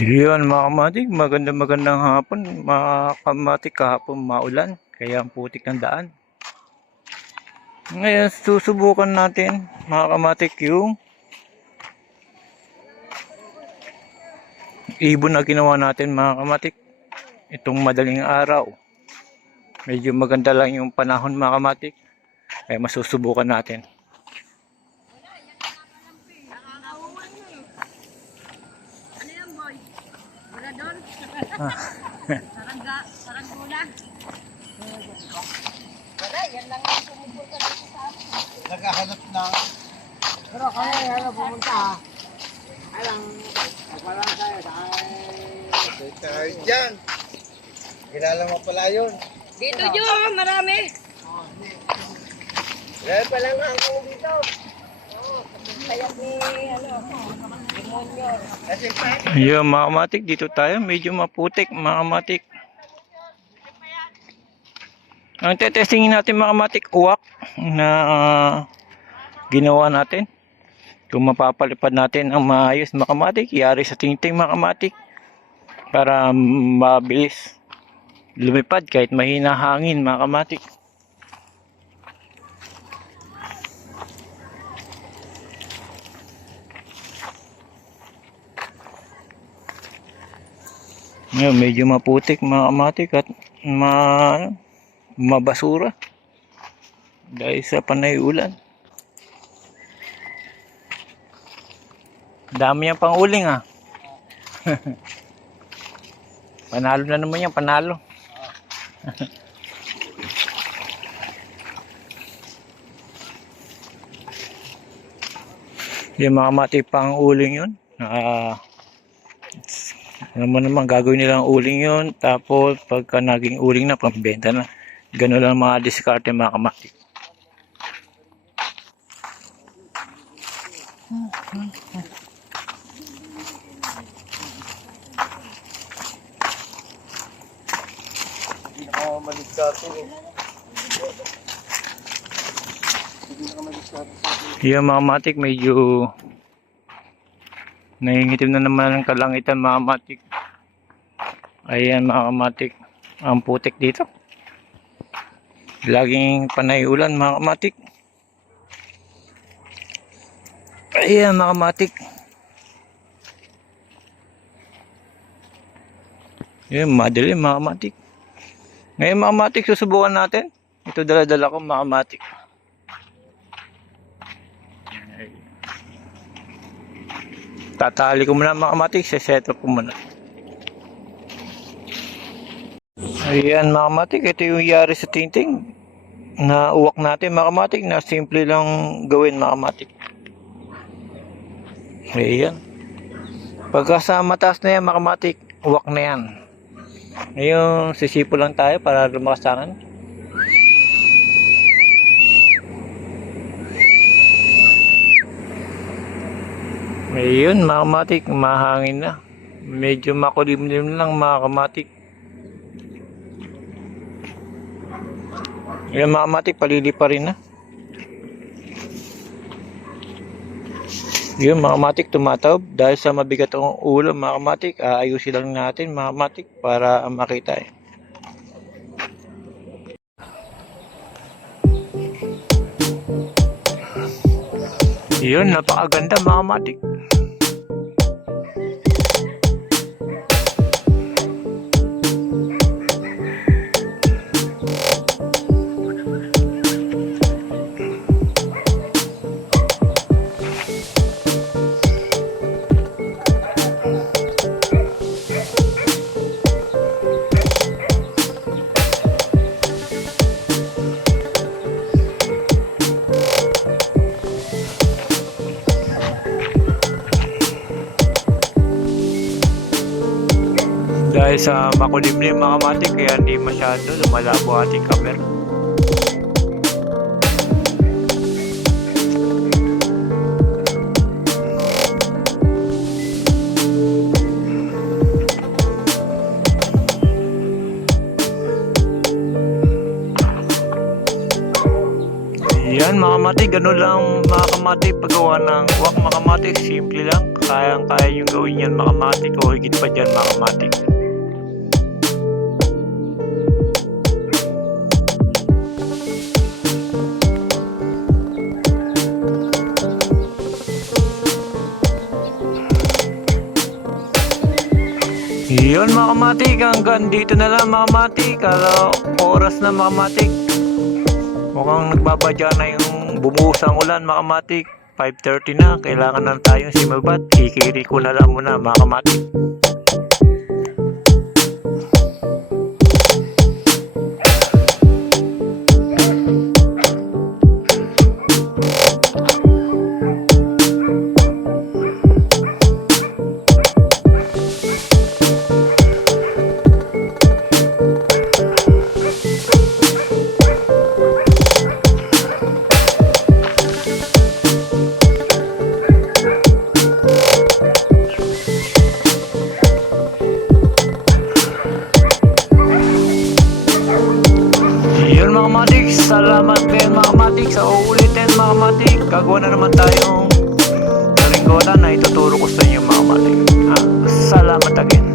Yun mga kamatik, maganda magandang hapon. Mga kamatik kahapon maulan, kaya ang putik ng daan. Ngayon susubukan natin mga kamatik yung ibon na ginawa natin mga kamatik. Itong madaling araw. Medyo maganda lang yung panahon mga kamatik. Kaya masusubukan natin. Ah. Sarangga, saranggola. Wala, yan lang ang pumupunta dito sa amin. naghahanap ng pero kaya yan na pumunta ha alang wala tayo dahil tayo dyan kilala mo pala yun Dito, Jo, marami. kaya pala nga ako dito Ayun mga kamatik, dito tayo. Medyo maputik mga kamatik. Ang tetestingin natin mga kamatik, uwak na ah, ginawa natin. Kung mapapalipad natin ang maayos mga kamatik, yari sa tingting mga kamatik. Para mabilis lumipad kahit mahina hangin mga kamatik. Ngayon, medyo maputik mga kamatik at ma, mabasura. Dahil sa panay ulan. Dami niyang pang uling ah. panalo na naman yan, panalo. yung mga mati pang uling yun. Ah, ano mo naman gagawin nilang uling yun. Tapos pagka naging uling na, pambenta na. Ganun lang mga diskarte mga kamati. hindi na Yung mga matik medyo nangingitim na naman ang kalangitan mga matik. Ayan mga matik. Ang putik dito. Laging panay ulan mga matik. Ayan mga matik. Ayan madilim mga matik. Ngayon mga matik susubukan natin. Ito dala-dala ko mga matik. Tatali ko muna mga kamatik, set up ko muna. Ayan mga kamatik, ito yung yari sa tingting. Na uwak natin mga kamatik, na simple lang gawin mga kamatik. Ayan. Pagka sa mataas na yan mga kamatik, uwak na yan. Ngayon, sisipo lang tayo para lumakas tangan. Ayun, mga kamatik, mahangin na. Medyo makulimlim lang mga kamatik. Ayun mga kamatik, palili pa rin na. Yun mga kamatik, tumataob. Dahil sa mabigat ang ulo mga kamatik, aayusin lang natin mga kamatik para makita eh. Yun, napakaganda mga kamatik. Dahil sa makulimlim mga kamatik, kaya hindi masyado lumalabo ating camera. Yan mga kamati, ganun lang mga kamati paggawa ng wak mga kamati, simple lang. kayang kaya yung gawin yan mga matik o higit pa dyan mga matik. Yun mga matik, hanggang dito na lang mga matik. Kala oras na mga matik. Mukhang nagbabadya na yung bumuhos ang ulan mga matik. 5.30 na, kailangan na tayong simabat. Kikiri ko na lang muna mga matik. Yun mga matik, salamat din mga matik sa uulitin mga matik. Gagawa na naman tayong kalinggotan na ituturo ko sa inyo mga matik. Ah, salamat again.